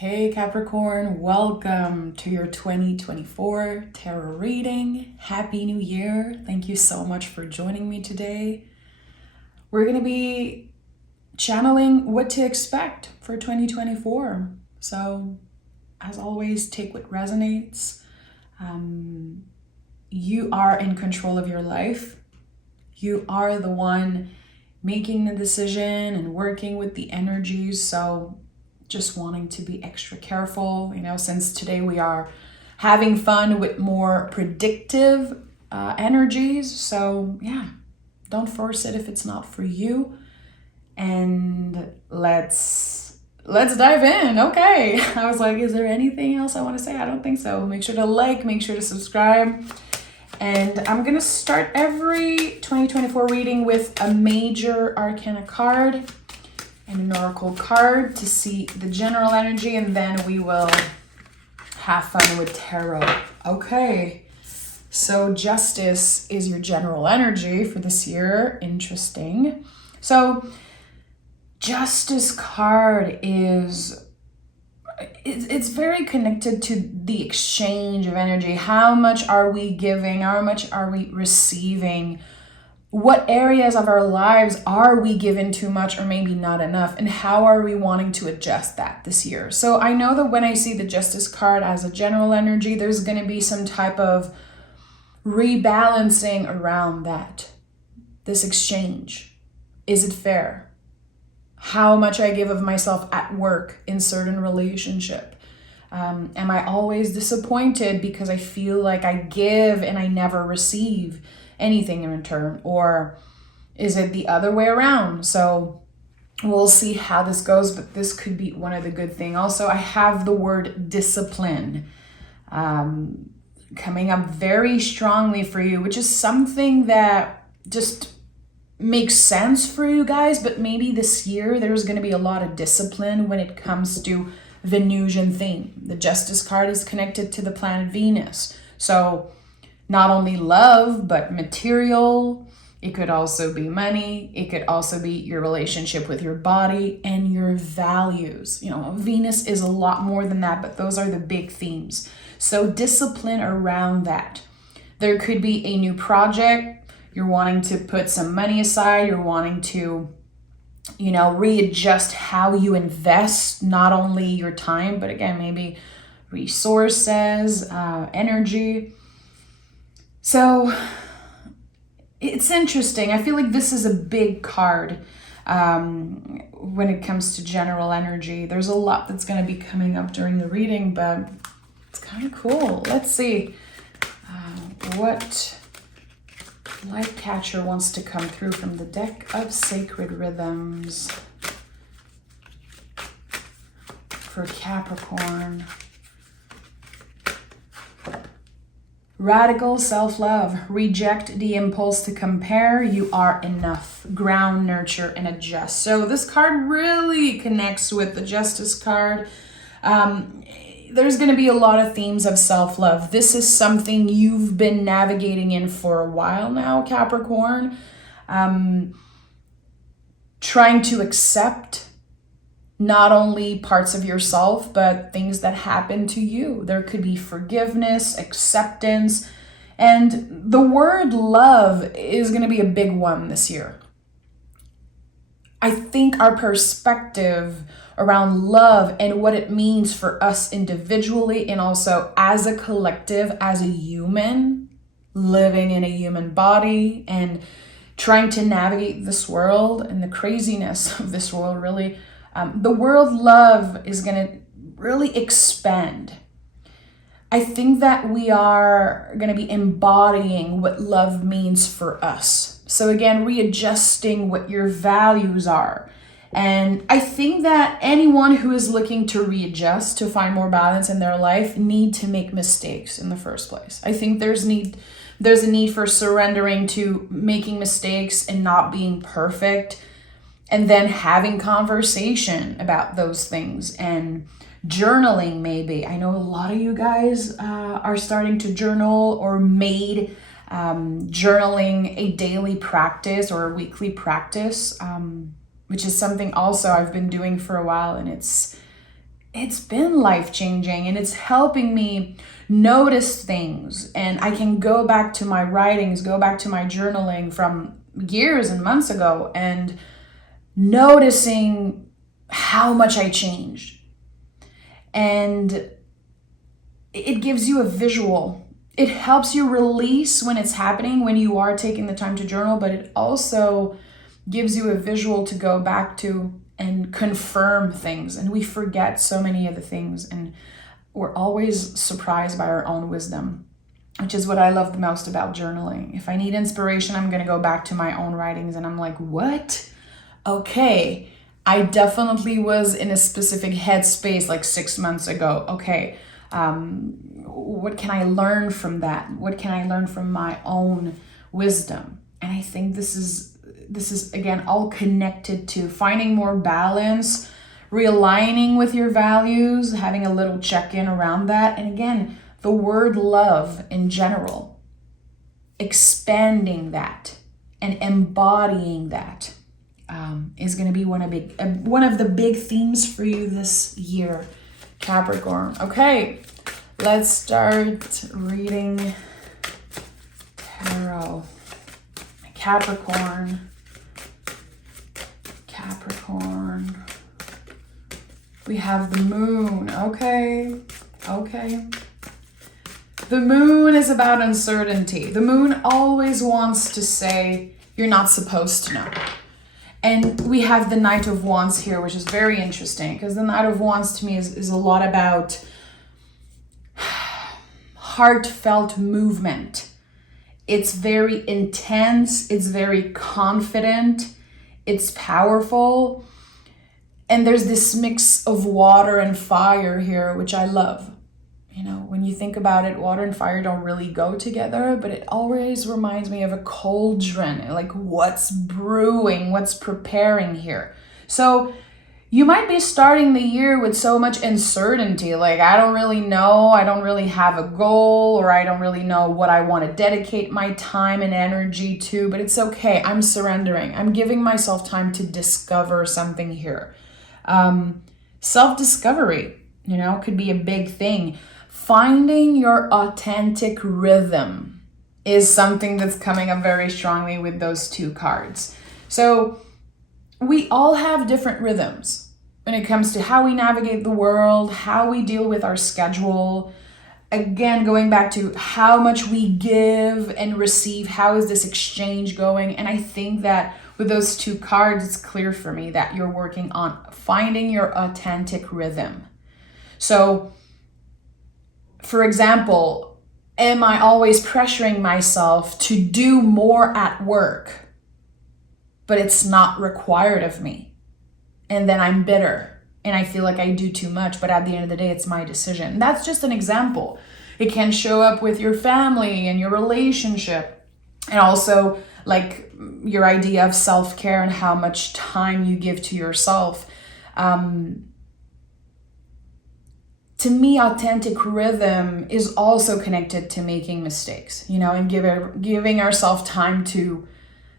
Hey Capricorn, welcome to your 2024 tarot reading. Happy New Year. Thank you so much for joining me today. We're going to be channeling what to expect for 2024. So, as always, take what resonates. You are in control of your life. You are the one making the decision and working with the energies. So, just wanting to be extra careful, since today we are having fun with more predictive energies. So yeah, don't force it if it's not for you. And let's dive in. Okay. I was like, is there anything else I want to say? I don't think so. Make sure to like, make sure to subscribe. And I'm going to start every 2024 reading with a major arcana card and an oracle card to see the general energy, and then we will have fun with tarot. Okay, so Justice is your general energy for this year. Interesting. So Justice card is it's very connected to the exchange of energy. How much are we giving? How much are we receiving? What areas of our lives are we given too much or maybe not enough? And how are we wanting to adjust that this year? So I know that when I see the Justice card as a general energy, there's going to be some type of rebalancing around that. This exchange. Is it fair? How much I give of myself at work in certain relationship? Am I always disappointed because I feel like I give and I never receive anything in return? Or is it the other way around? So we'll see how this goes, but this could be one of the good things. Also, I have the word discipline coming up very strongly for you, which is something that just makes sense for you guys, but maybe this year there's going to be a lot of discipline when it comes to Venusian theme. The Justice card is connected to the planet Venus. So not only love, but material. It could also be money. It could also be your relationship with your body and your values. Venus is a lot more than that, but those are the big themes. So discipline around that. There could be a new project. You're wanting to put some money aside. You're wanting to, readjust how you invest, not only your time, but again, maybe resources, energy. So it's interesting. I feel like this is a big card when it comes to general energy. There's a lot that's going to be coming up during the reading, but it's kind of cool. Let's see what light catcher wants to come through from the deck of sacred rhythms for Capricorn. Radical self-love. Reject the impulse to compare. You are enough. Ground, nurture, and adjust. So this card really connects with the Justice card. There's going to be a lot of themes of self-love. This is something you've been navigating in for a while now, Capricorn. Trying to accept not only parts of yourself, but things that happen to you. There could be forgiveness, acceptance, and the word love is going to be a big one this year. I think our perspective around love and what it means for us individually and also as a collective, as a human, living in a human body and trying to navigate this world and the craziness of this world, really. The word love is going to really expand. I think that we are going to be embodying what love means for us. So again, readjusting what your values are. And I think that anyone who is looking to readjust, to find more balance in their life, need to make mistakes in the first place. I think there's a need for surrendering to making mistakes and not being perfect. And then having conversation about those things and journaling maybe. I know a lot of you guys are starting to journal or made journaling a daily practice or a weekly practice, which is something also I've been doing for a while. And it's been life-changing, and it's helping me notice things. And I can go back to my writings, go back to my journaling from years and months ago, and noticing how much I changed. And it gives you a visual. It helps you release when it's happening, when you are taking the time to journal, but it also gives you a visual to go back to and confirm things. And we forget so many of the things, and we're always surprised by our own wisdom, which is what I love the most about journaling. If I need inspiration, I'm going to go back to my own writings, and I'm like, what? Okay, I definitely was in a specific headspace like 6 months ago. Okay, what can I learn from that? What can I learn from my own wisdom? And I think this is again all connected to finding more balance, realigning with your values, having a little check-in around that. And again, the word love in general, expanding that and embodying that is going to be one of the big themes for you this year, Capricorn. Okay, let's start reading tarot. Capricorn. We have the moon. Okay. The moon is about uncertainty. The moon always wants to say, you're not supposed to know. And we have the Knight of Wands here, which is very interesting, because the Knight of Wands to me is a lot about heartfelt movement. It's very intense, it's very confident, it's powerful. And there's this mix of water and fire here, which I love. You know, when you think about it, water and fire don't really go together, but it always reminds me of a cauldron, like what's brewing, what's preparing here. So you might be starting the year with so much uncertainty, like I don't really know, I don't really have a goal, or I don't really know what I want to dedicate my time and energy to, but it's okay. I'm surrendering. I'm giving myself time to discover something here. Self-discovery, you know, could be a big thing. Finding your authentic rhythm is something that's coming up very strongly with those two cards. So we all have different rhythms when it comes to how we navigate the world, how we deal with our schedule. Again, going back to how much we give and receive, how is this exchange going? And I think that with those two cards, it's clear for me that you're working on finding your authentic rhythm. So, for example, am I always pressuring myself to do more at work, but it's not required of me? And then I'm bitter and I feel like I do too much, but at the end of the day, it's my decision. That's just an example. It can show up with your family and your relationship, and also like your idea of self-care and how much time you give to yourself. To me, authentic rhythm is also connected to making mistakes, you know, and giving ourselves time to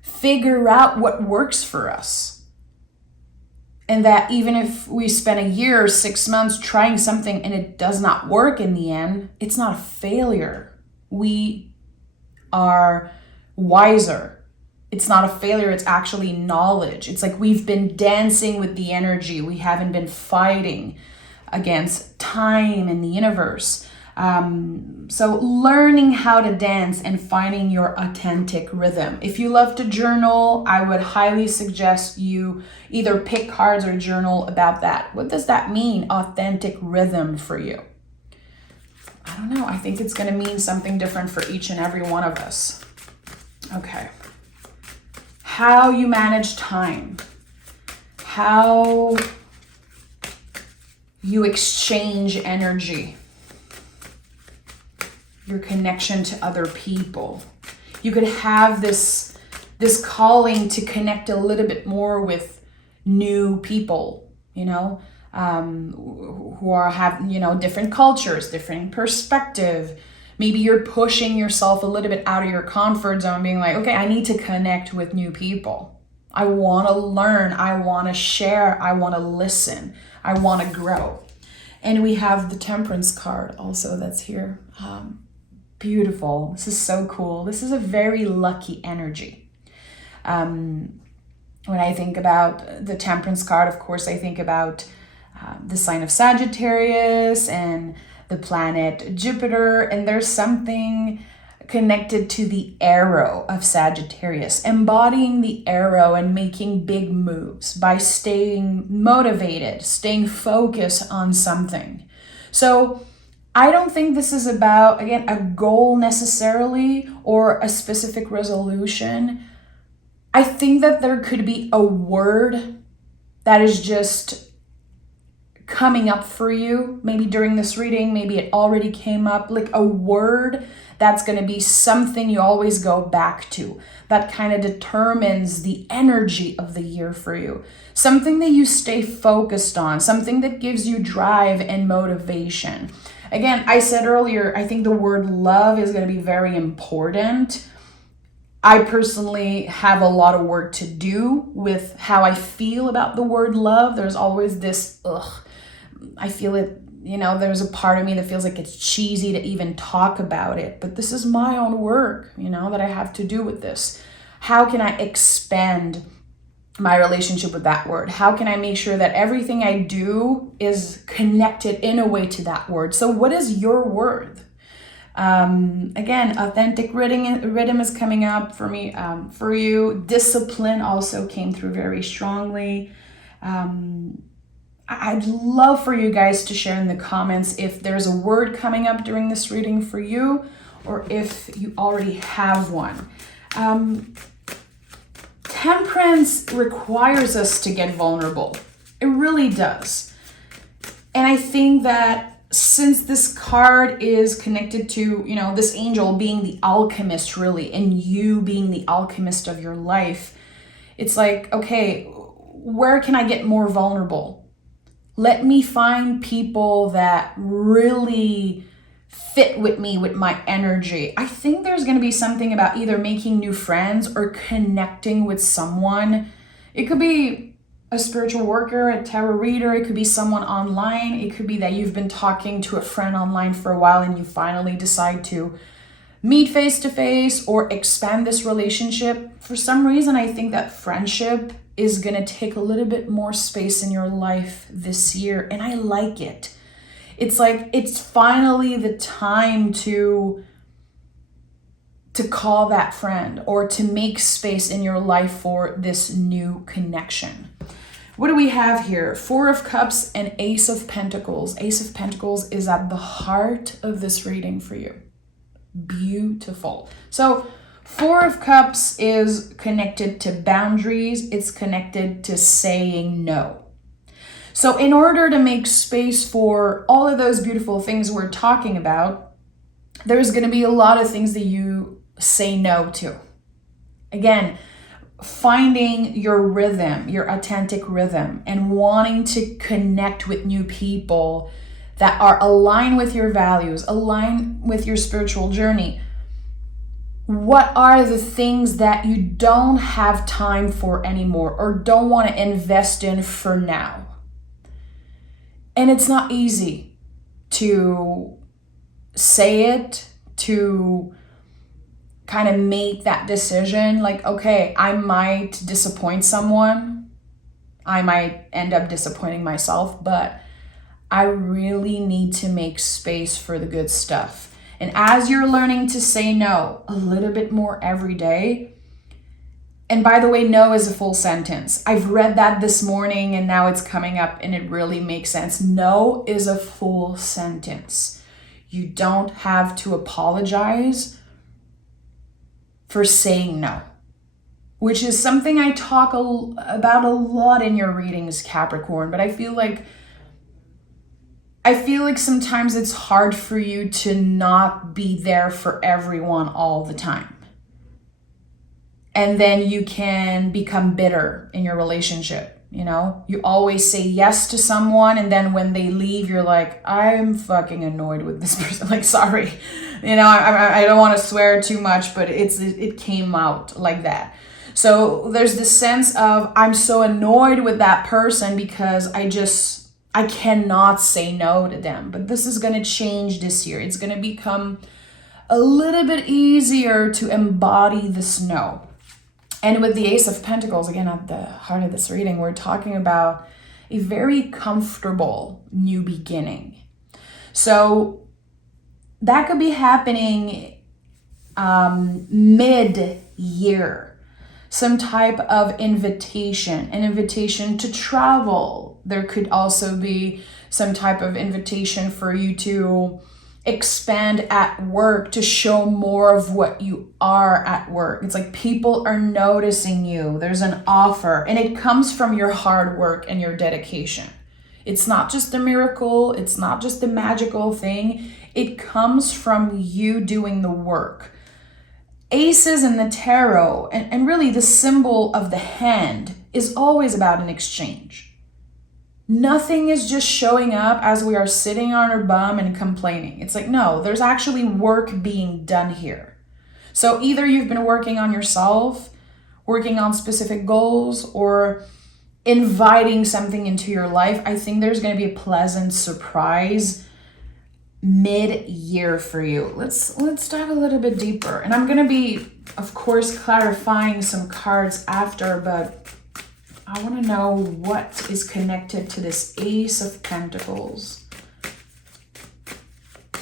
figure out what works for us. And that even if we spend a year or 6 months trying something and it does not work in the end, it's not a failure. We are wiser. It's not a failure, it's actually knowledge. It's like we've been dancing with the energy. We haven't been fighting against time and the universe. So learning how to dance and finding your authentic rhythm. If you love to journal, I would highly suggest you either pick cards or journal about that. What does that mean, authentic rhythm, for you? I don't know. I think it's going to mean something different for each and every one of us. Okay. How you manage time. How you exchange energy, your connection to other people. You could have this calling to connect a little bit more with new people, you know, who have, you know, different cultures, different perspective. Maybe you're pushing yourself a little bit out of your comfort zone, being like, okay, I need to connect with new people. I want to learn. I want to share. I want to listen. I want to grow. And we have the Temperance card also that's here. Beautiful. This is so cool. This is a very lucky energy. When I think about the Temperance card, of course, I think about the sign of Sagittarius and the planet Jupiter. And there's something connected to the arrow of Sagittarius, embodying the arrow and making big moves by staying motivated, staying focused on something. So I don't think this is about, again, a goal necessarily or a specific resolution. I think that there could be a word that is just coming up for you, maybe during this reading, maybe it already came up, like a word that's going to be something you always go back to, that kind of determines the energy of the year for you. Something that you stay focused on, something that gives you drive and motivation. Again, I said earlier, I think the word love is going to be very important. I personally have a lot of work to do with how I feel about the word love. There's always this, I feel it, there's a part of me that feels like it's cheesy to even talk about it. But this is my own work, that I have to do with this. How can I expand my relationship with that word? How can I make sure that everything I do is connected in a way to that word? So what is your word? Again, authentic rhythm is coming up for me, for you. Discipline also came through very strongly. I'd love for you guys to share in the comments if there's a word coming up during this reading for you, or if you already have one. Temperance requires us to get vulnerable. It really does. And I think that since this card is connected to, this angel being the alchemist really, and you being the alchemist of your life, it's like, okay, where can I get more vulnerable? Let me find people that really fit with me, with my energy. I think there's going to be something about either making new friends or connecting with someone. It could be a spiritual worker, a tarot reader. It could be someone online. It could be that you've been talking to a friend online for a while and you finally decide to meet face to face or expand this relationship. For some reason, I think that friendship is going to take a little bit more space in your life this year. And I like it. It's like, it's finally the time to call that friend or to make space in your life for this new connection. What do we have here? Four of Cups and Ace of Pentacles. Ace of Pentacles is at the heart of this reading for you. Beautiful. So Four of Cups is connected to boundaries. It's connected to saying no. So in order to make space for all of those beautiful things we're talking about, there's going to be a lot of things that you say no to. Again, finding your rhythm, your authentic rhythm, and wanting to connect with new people that are aligned with your values, aligned with your spiritual journey. What are the things that you don't have time for anymore or don't want to invest in for now? And it's not easy to say it, to kind of make that decision. Like, okay, I might disappoint someone. I might end up disappointing myself, but I really need to make space for the good stuff. And as you're learning to say no a little bit more every day, and by the way, no is a full sentence. I've read that this morning and now it's coming up and it really makes sense. No is a full sentence. You don't have to apologize for saying no, which is something I talk about a lot in your readings, Capricorn, but I feel like sometimes it's hard for you to not be there for everyone all the time. And then you can become bitter in your relationship. You always say yes to someone, and then when they leave, you're like, I'm fucking annoyed with this person. Like, sorry. I don't want to swear too much, but it came out like that. So there's this sense of, I'm so annoyed with that person because I just I cannot say no to them. But this is going to change this year. It's going to become a little bit easier to embody this no. And with the Ace of Pentacles, again, at the heart of this reading, we're talking about a very comfortable new beginning. So that could be happening mid-year. Some type of invitation, an invitation to travel. There could also be some type of invitation for you to expand at work, to show more of what you are at work. It's like people are noticing you. There's an offer, and it comes from your hard work and your dedication. It's not just a miracle. It's not just a magical thing. It comes from you doing the work. Aces in the tarot, and really the symbol of the hand, is always about an exchange. Nothing is just showing up as we are sitting on our bum and complaining. It's like, no, there's actually work being done here. So either you've been working on yourself, working on specific goals, or inviting something into your life. I think there's going to be a pleasant surprise mid-year for you. Let's dive a little bit deeper. And I'm going to be, of course, clarifying some cards after, but I want to know what is connected to this Ace of Pentacles.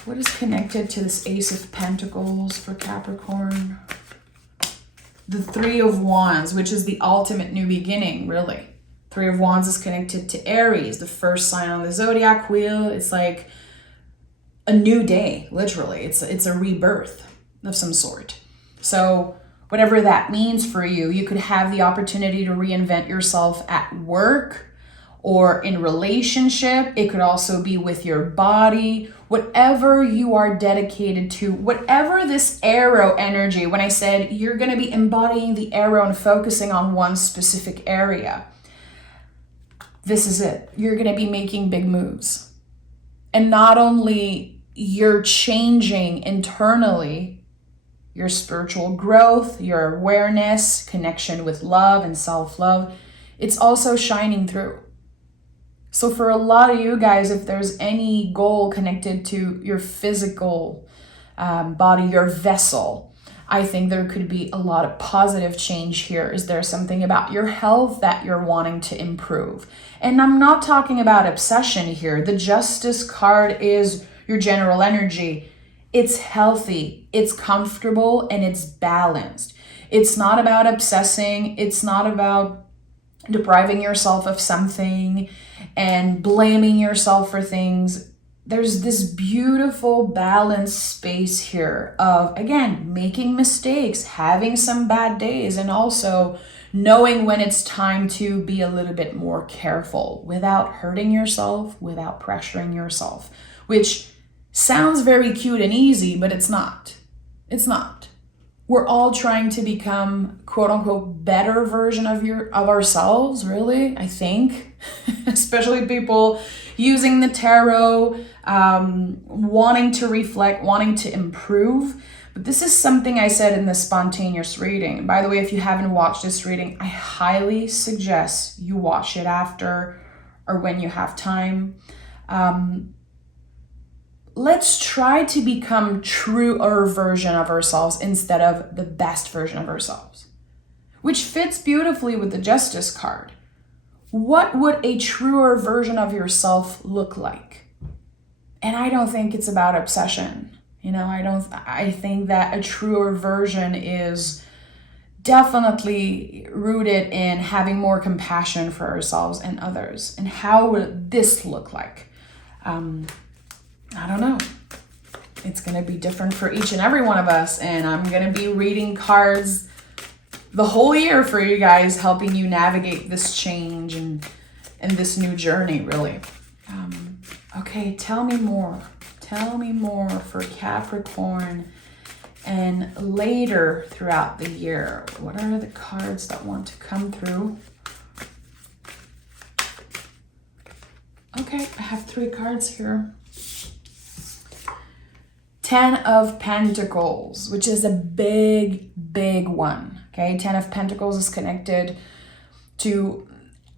What is connected to this Ace of Pentacles for Capricorn? The Three of Wands, which is the ultimate new beginning, really. Three of Wands is connected to Aries, the first sign on the zodiac wheel. It's like a new day, literally. It's a rebirth of some sort. So whatever that means for you, you could have the opportunity to reinvent yourself at work or in relationship. It could also be with your body, whatever you are dedicated to, whatever this arrow energy, when I said you're going to be embodying the arrow and focusing on one specific area, this is it. You're going to be making big moves. And not only you're changing internally, your spiritual growth, your awareness, connection with love and self-love, it's also shining through. So for a lot of you guys, if there's any goal connected to your physical body, your vessel, I think there could be a lot of positive change here. Is there something about your health that you're wanting to improve? And I'm not talking about obsession here. The Justice card is your general energy. It's healthy, it's comfortable, and it's balanced. It's not about obsessing. It's not about depriving yourself of something and blaming yourself for things. There's this beautiful balanced space here of, again, making mistakes, having some bad days, and also knowing when it's time to be a little bit more careful without hurting yourself, without pressuring yourself, which sounds very cute and easy, but it's not. It's not. We're all trying to become, quote unquote, better version of ourselves, really, I think. Especially people using the tarot, wanting to reflect, wanting to improve. But this is something I said in the spontaneous reading. By the way, if you haven't watched this reading, I highly suggest you watch it after or when you have time. Let's try to become truer version of ourselves instead of the best version of ourselves, which fits beautifully with the Justice card. What would a truer version of yourself look like? And I don't think it's about obsession. I think that a truer version is definitely rooted in having more compassion for ourselves and others. And how would this look like? I don't know. It's going to be different for each and every one of us. And I'm going to be reading cards the whole year for you guys, helping you navigate this change and this new journey, really. Okay, tell me more. Tell me more for Capricorn and later throughout the year. What are the cards that want to come through? Okay, I have 3 cards here. 10 of Pentacles, which is a big one, okay? 10 of Pentacles is connected to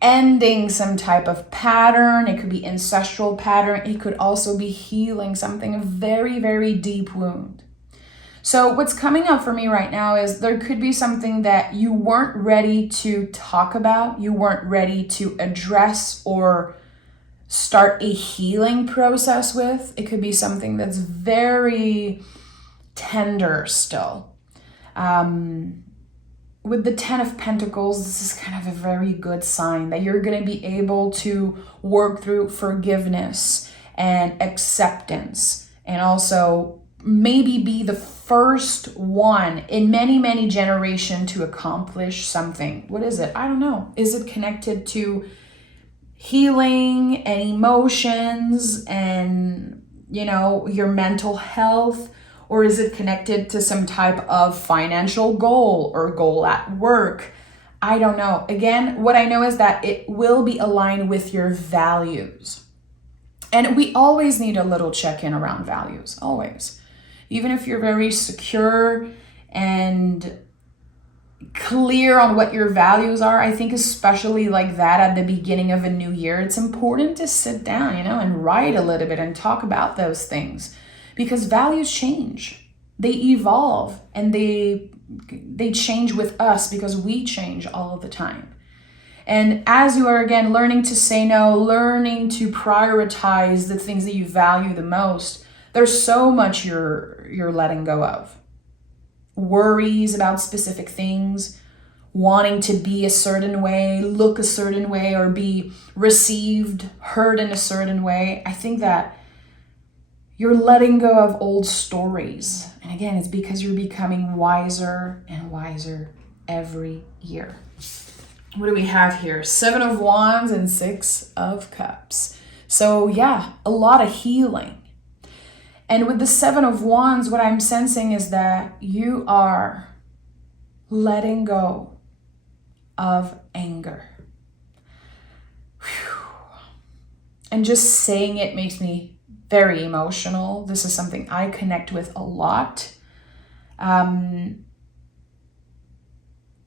ending some type of pattern. It could be ancestral pattern. It could also be healing something, a very, very deep wound. So what's coming up for me right now is there could be something that you weren't ready to talk about, you weren't ready to address or start a healing process with. It could be something that's very tender still. With the 10 of Pentacles, this is kind of a very good sign that you're going to be able to work through forgiveness and acceptance, and also maybe be the first one in many, many generations to accomplish something. What is it? I don't know. Is it connected to healing and emotions and, your mental health? Or is it connected to some type of financial goal or goal at work? I don't know. Again, what I know is that it will be aligned with your values. And we always need a little check-in around values, always. Even if you're very secure and clear on what your values are, I think especially like that at the beginning of a new year, it's important to sit down, and write a little bit and talk about those things. Because values change, they evolve, and they change with us because we change all of the time. And as you are, again, learning to say no, learning to prioritize the things that you value the most, there's so much you're letting go of. Worries about specific things, wanting to be a certain way, look a certain way, or be received, heard in a certain way. I think that you're letting go of old stories. And again, it's because you're becoming wiser and wiser every year. What do we have here? 7 of Wands and 6 of Cups. So yeah, a lot of healing. And with the 7 of Wands, what I'm sensing is that you are letting go of anger. Whew. And just saying it makes me very emotional. This is something I connect with a lot.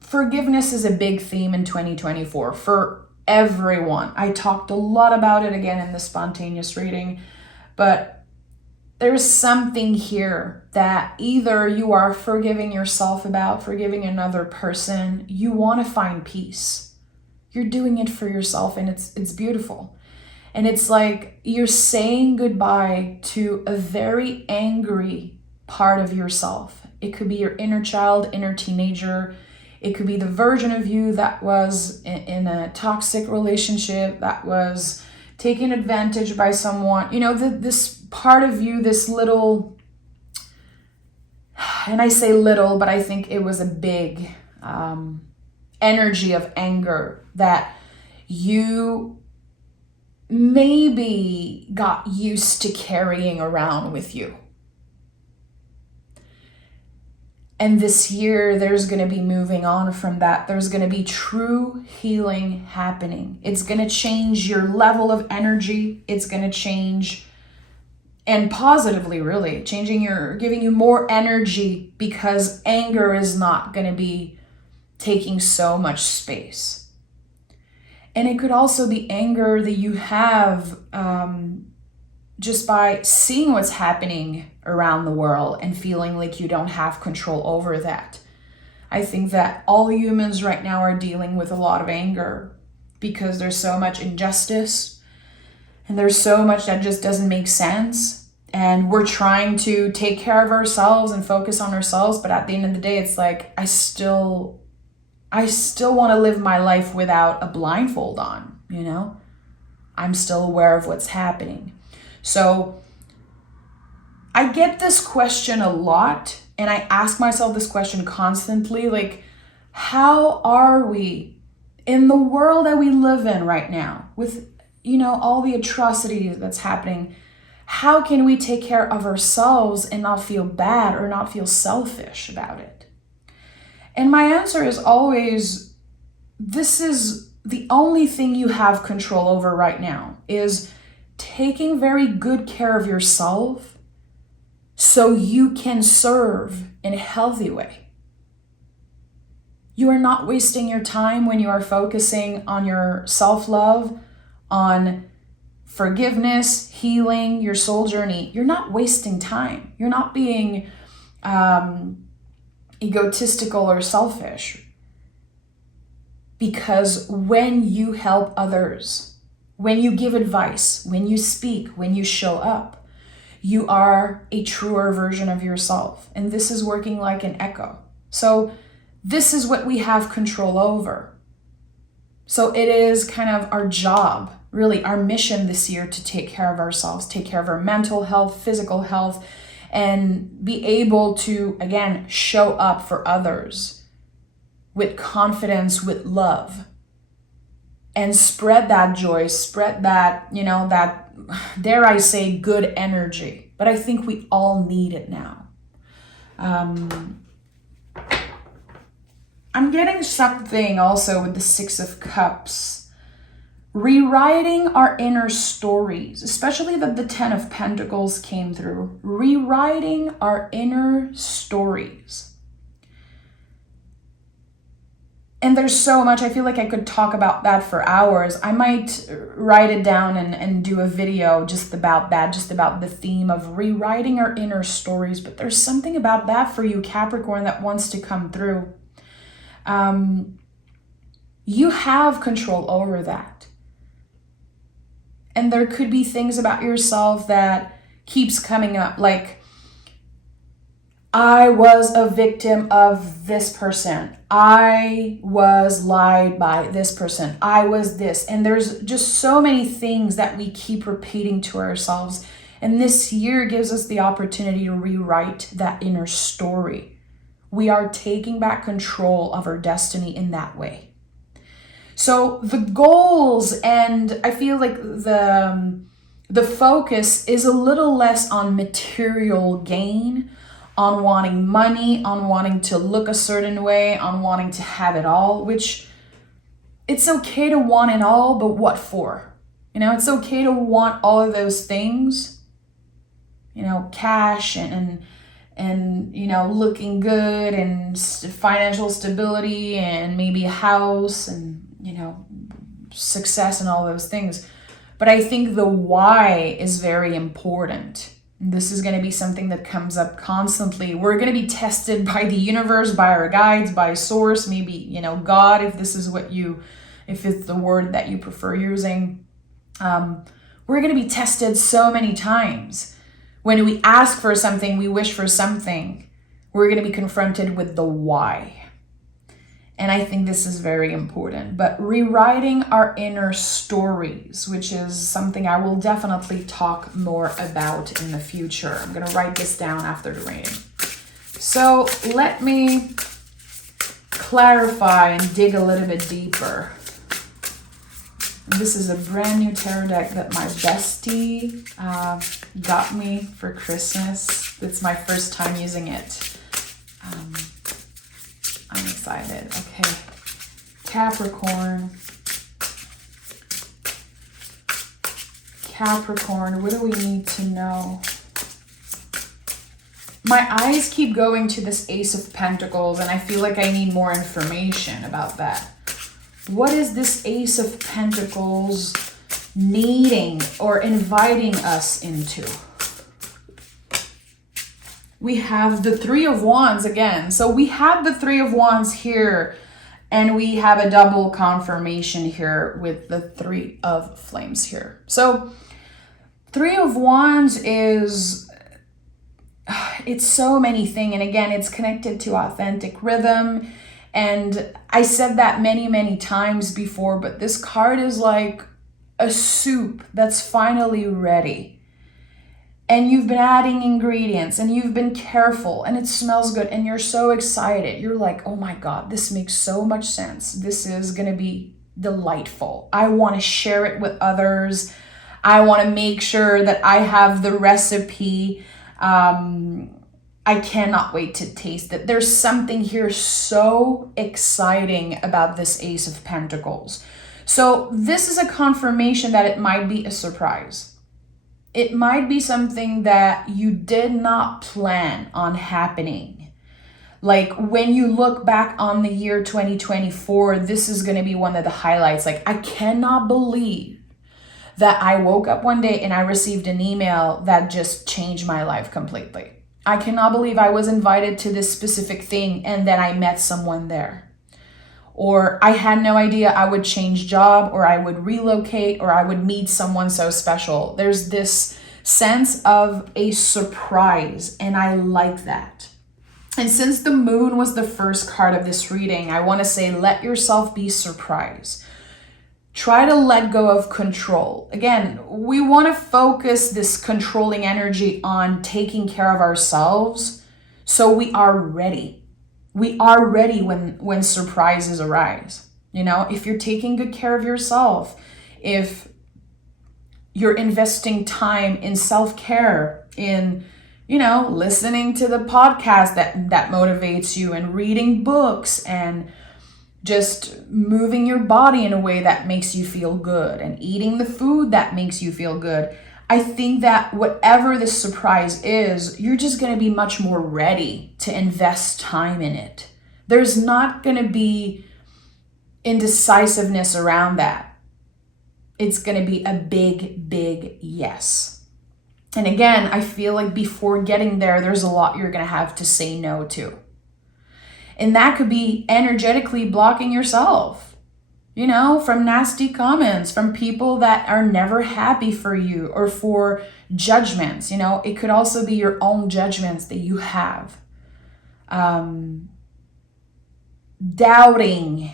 Forgiveness is a big theme in 2024 for everyone. I talked a lot about it again in the spontaneous reading, but there's something here that either you are forgiving yourself about, forgiving another person, you want to find peace. You're doing it for yourself, and it's beautiful. And it's like you're saying goodbye to a very angry part of yourself. It could be your inner child, inner teenager. It could be the version of you that was in a toxic relationship, that was taken advantage by someone. This part of you, this little, and I say little, but I think it was a big energy of anger that you maybe got used to carrying around with you. And this year, there's going to be moving on from that. There's going to be true healing happening. It's going to change your level of energy. It's going to change, and positively, really, giving you more energy, because anger is not going to be taking so much space. And it could also be anger that you have just by seeing what's happening around the world and feeling like you don't have control over that. I think that all humans right now are dealing with a lot of anger because there's so much injustice and there's so much that just doesn't make sense. And we're trying to take care of ourselves and focus on ourselves. But at the end of the day, it's like, I still want to live my life without a blindfold on, I'm still aware of what's happening. So I get this question a lot, and I ask myself this question constantly, like, how are we in the world that we live in right now with, all the atrocities that's happening? How can we take care of ourselves and not feel bad or not feel selfish about it? And my answer is always, this is the only thing you have control over right now, is taking very good care of yourself so you can serve in a healthy way. You are not wasting your time when you are focusing on your self-love, on forgiveness, healing, your soul journey. You're not wasting time. You're not being egotistical or selfish. Because when you help others, when you give advice, when you speak, when you show up, you are a truer version of yourself. And this is working like an echo. So this is what we have control over. So it is kind of our job, really our mission this year, to take care of ourselves, take care of our mental health, physical health, and be able to, again, show up for others with confidence, with love, and spread that joy, spread that, that, dare I say, good energy. But I think we all need it now. I'm getting something also with the Six of Cups. Rewriting our inner stories, especially that the Ten of Pentacles came through. Rewriting our inner stories. And there's so much, I feel like I could talk about that for hours. I might write it down and do a video just about that, just about the theme of rewriting our inner stories. But there's something about that for you, Capricorn, that wants to come through. You have control over that. And there could be things about yourself that keeps coming up, like, I was a victim of this person. I was lied by this person. I was this. And there's just so many things that we keep repeating to ourselves. And this year gives us the opportunity to rewrite that inner story. We are taking back control of our destiny in that way. So the goals, and I feel like the focus is a little less on material gain, on wanting money, on wanting to look a certain way, on wanting to have it all, which it's okay to want it all, but what for? It's okay to want all of those things, cash and looking good and financial stability and maybe a house and, success and all those things. But I think the why is very important. This is going to be something that comes up constantly. We're going to be tested by the universe, by our guides, by source, maybe, God, if it's the word that you prefer using. We're going to be tested so many times. When we ask for something, we wish for something, we're going to be confronted with the why. And I think this is very important. But rewriting our inner stories, which is something I will definitely talk more about in the future. I'm going to write this down after the reading. So let me clarify and dig a little bit deeper. This is a brand new tarot deck that my bestie got me for Christmas. It's my first time using it. I'm excited. Okay. Capricorn, what do we need to know? My eyes keep going to this Ace of Pentacles, and I feel like I need more information about that. What is this Ace of Pentacles needing or inviting us into? We have the Three of Wands again. So we have the Three of Wands here, and we have a double confirmation here with the Three of Flames here. So Three of Wands is, it's so many things. And again, it's connected to authentic rhythm. And I said that many, many times before, but this card is like a soup that's finally ready. And you've been adding ingredients and you've been careful and it smells good and you're so excited. You're like, oh my God, this makes so much sense. This is going to be delightful. I want to share it with others. I want to make sure that I have the recipe. I cannot wait to taste it. There's something here so exciting about this Ace of Pentacles. So this is a confirmation that it might be a surprise. It might be something that you did not plan on happening. Like when you look back on the year 2024, this is going to be one of the highlights. Like I cannot believe that I woke up one day and I received an email that just changed my life completely. I cannot believe I was invited to this specific thing and then I met someone there. Or I had no idea I would change job, or I would relocate, or I would meet someone so special. There's this sense of a surprise, and I like that. And since the moon was the first card of this reading, I want to say let yourself be surprised. Try to let go of control. Again, we want to focus this controlling energy on taking care of ourselves so we are ready. We are ready when surprises arise. You know, if you're taking good care of yourself, if you're investing time in self-care, in, you know, listening to the podcast that motivates you, and reading books, and just moving your body in a way that makes you feel good, and eating the food that makes you feel good. I think that whatever the surprise is, you're just going to be much more ready to invest time in it. There's not going to be indecisiveness around that. It's going to be a big, big yes. And again, I feel like before getting there, there's a lot you're going to have to say no to. And that could be energetically blocking yourself. You know, from nasty comments, from people that are never happy for you, or for judgments. You know, it could also be your own judgments that you have. Doubting,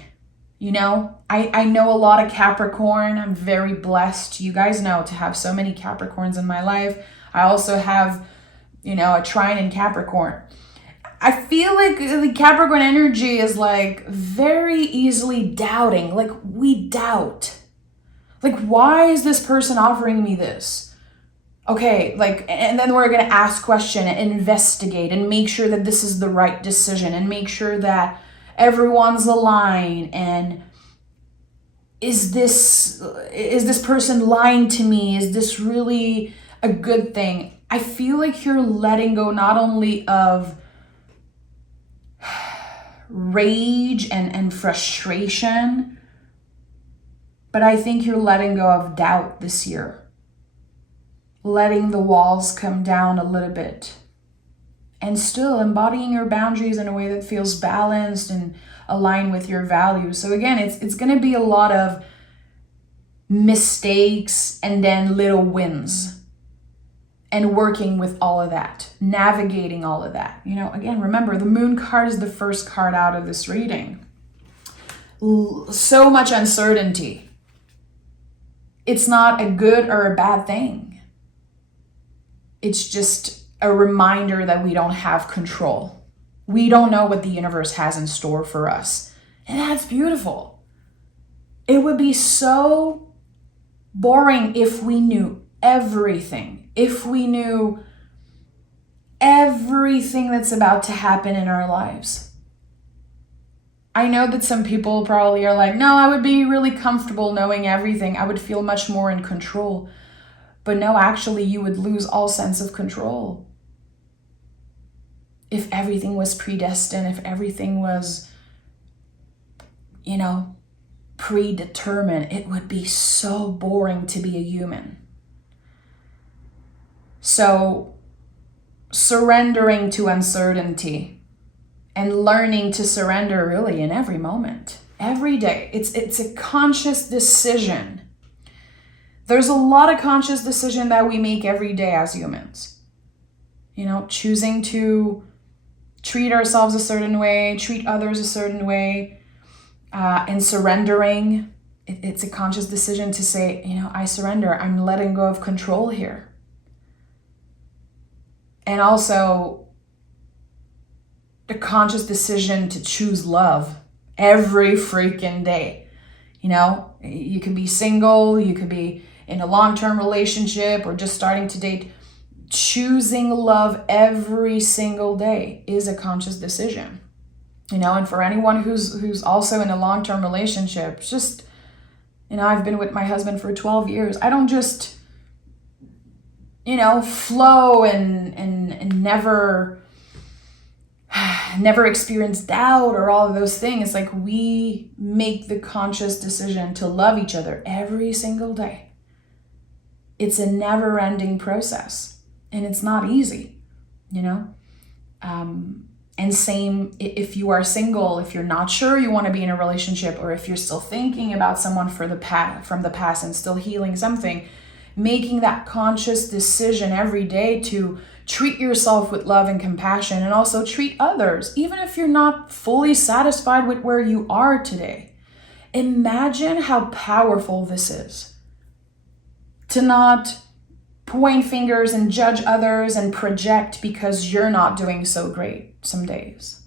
you know, I know a lot of Capricorn. I'm very blessed, you guys know, to have so many Capricorns in my life. I also have, you know, a trine in Capricorn. I feel like the Capricorn energy is like very easily doubting. Like we doubt. Like, why is this person offering me this? Okay, like, and then we're going to ask question and investigate and make sure that this is the right decision, and make sure that everyone's aligned. And is this person lying to me? Is this really a good thing? I feel like you're letting go not only of rage and frustration, but I think you're letting go of doubt this year. Letting the walls come down a little bit. And still embodying your boundaries in a way that feels balanced and aligned with your values. So again, it's going to be a lot of mistakes and then little wins. And working with all of that, navigating all of that. You know, again, remember, the moon card is the first card out of this reading. So much uncertainty. It's not a good or a bad thing. It's just a reminder that we don't have control. We don't know what the universe has in store for us. And that's beautiful. It would be so boring if we knew everything. If we knew everything that's about to happen in our lives. I know that some people probably are like, no, I would be really comfortable knowing everything. I would feel much more in control. But no, actually, you would lose all sense of control. If everything was predestined, if everything was, you know, predetermined, it would be so boring to be a human. So surrendering to uncertainty and learning to surrender really in every moment, every day. It's a conscious decision. There's a lot of conscious decision that we make every day as humans. You know, choosing to treat ourselves a certain way, treat others a certain way, and surrendering. It's a conscious decision to say, you know, I surrender. I'm letting go of control here. And also the conscious decision to choose love every freaking day. You know, you could be single, you could be in a long-term relationship, or just starting to date. Choosing love every single day is a conscious decision. You know, and for anyone who's also in a long-term relationship, just, you know, I've been with my husband for 12 years. I don't just, you know, flow and never never experience doubt or all of those things. Like, we make the conscious decision to love each other every single day. It's a never-ending process, and it's not easy, you know? And same if you are single, if you're not sure you want to be in a relationship, or if you're still thinking about someone from the past and still healing something, making that conscious decision every day to treat yourself with love and compassion, and also treat others, even if you're not fully satisfied with where you are today. Imagine how powerful this is. To not point fingers and judge others and project because you're not doing so great some days.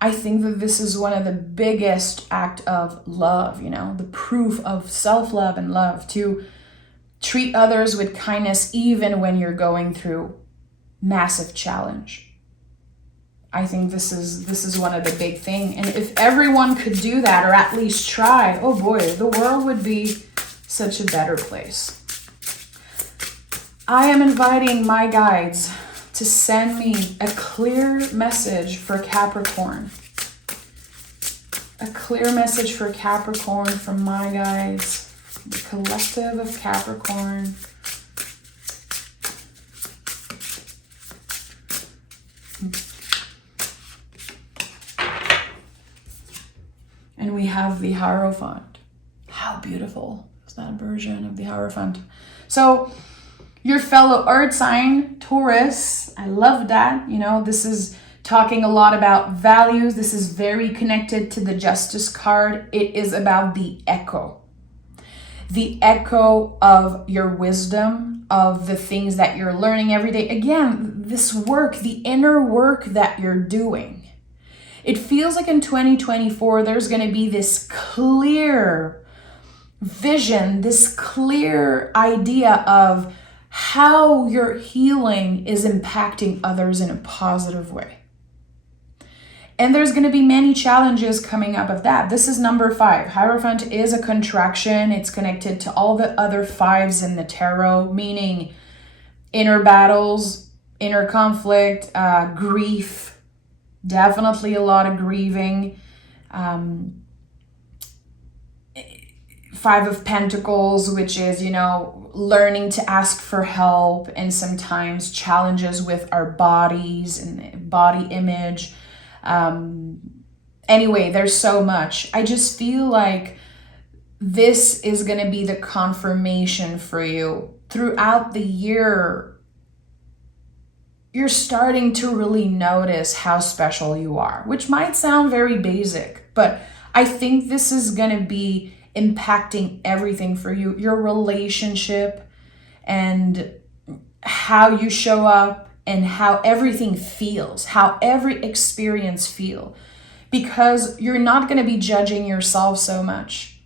I think that this is one of the biggest act of love, you know, the proof of self-love and love, to treat others with kindness even when you're going through massive challenge. I think this is one of the big things. And if everyone could do that, or at least try, oh boy, the world would be such a better place. I am inviting my guides to send me a clear message for Capricorn. A clear message for Capricorn from my guides, the collective of Capricorn. And we have the Hierophant. How beautiful is that version of the Hierophant? So, your fellow earth sign, Taurus, I love that. You know, this is talking a lot about values. This is very connected to the Justice card. It is about the echo. The echo of your wisdom, of the things that you're learning every day. Again, this work, the inner work that you're doing. It feels like in 2024, there's going to be this clear vision, this clear idea of how your healing is impacting others in a positive way. And there's going to be many challenges coming up of that. This is number 5. Hierophant is a contraction. It's connected to all the other 5s in the tarot, meaning inner battles, inner conflict, grief, definitely a lot of grieving. 5 of Pentacles, which is, you know, learning to ask for help, and sometimes challenges with our bodies and body image. Anyway, there's so much. I just feel like this is going to be the confirmation for you throughout the year. You're starting to really notice how special you are, which might sound very basic, but I think this is going to be impacting everything for you, your relationship, and how you show up, and how everything feels, how every experience feel, because you're not going to be judging yourself so much.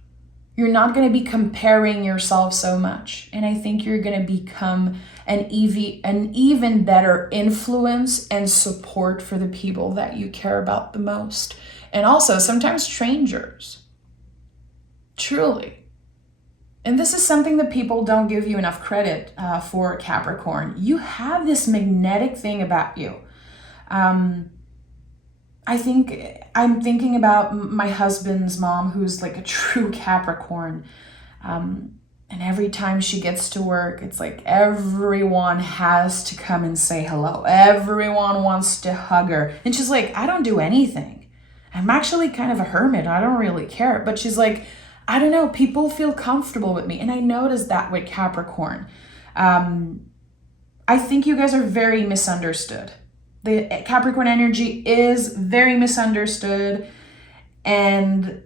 You're not going to be comparing yourself so much. And I think you're going to become an even better influence and support for the people that you care about the most. And also sometimes strangers. Truly. And this is something that people don't give you enough credit for, Capricorn. You have this magnetic thing about you. I'm thinking about my husband's mom, who's like a true Capricorn. And every time she gets to work, it's like everyone has to come and say hello. Everyone wants to hug her. And she's like, I don't do anything. I'm actually kind of a hermit. I don't really care. But she's like, I don't know, people feel comfortable with me. And I noticed that with Capricorn. I think you guys are very misunderstood. The Capricorn energy is very misunderstood. And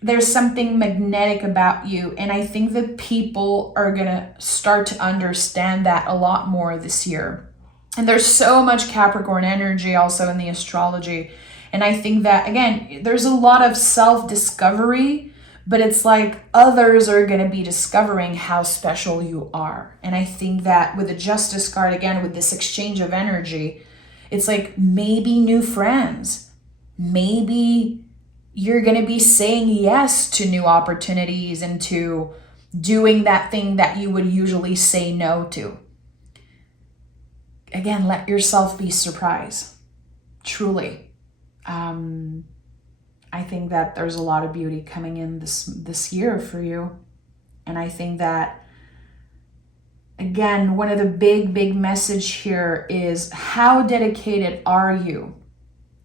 there's something magnetic about you. And I think that people are going to start to understand that a lot more this year. And there's so much Capricorn energy also in the astrology. And I think that, again, there's a lot of self-discovery, but it's like others are going to be discovering how special you are. And I think that with the Justice card, again, with this exchange of energy, it's like maybe new friends. Maybe you're going to be saying yes to new opportunities and to doing that thing that you would usually say no to. Again, let yourself be surprised. truly. I think that there's a lot of beauty coming in this year for you. And I think that, again, one of the big message here is, how dedicated are you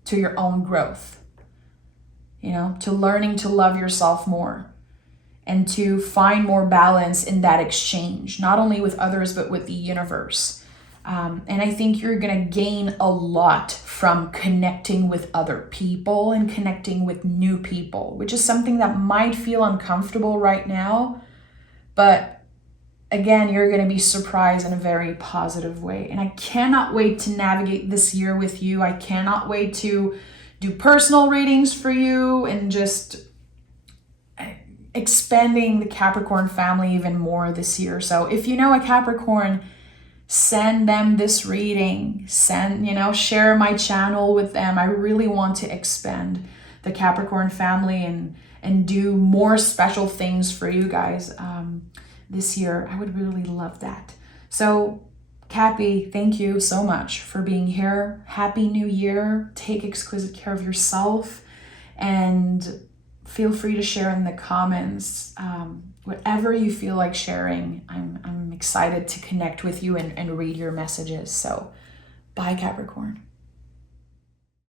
to your own growth? You know, to learning to love yourself more and to find more balance in that exchange, not only with others, but with the universe. And I think you're going to gain a lot from connecting with other people and connecting with new people, which is something that might feel uncomfortable right now. But again, you're going to be surprised in a very positive way. And I cannot wait to navigate this year with you. I cannot wait to do personal readings for you and just expanding the Capricorn family even more this year. So if you know a Capricorn, send them this reading, share my channel with them. I really want to expand the Capricorn family and do more special things for you guys this year. I would really love that. So Cappy, thank you so much for being here. Happy New Year. Take exquisite care of yourself, and feel free to share in the comments whatever you feel like sharing. I'm excited to connect with you and read your messages. So bye, Capricorn.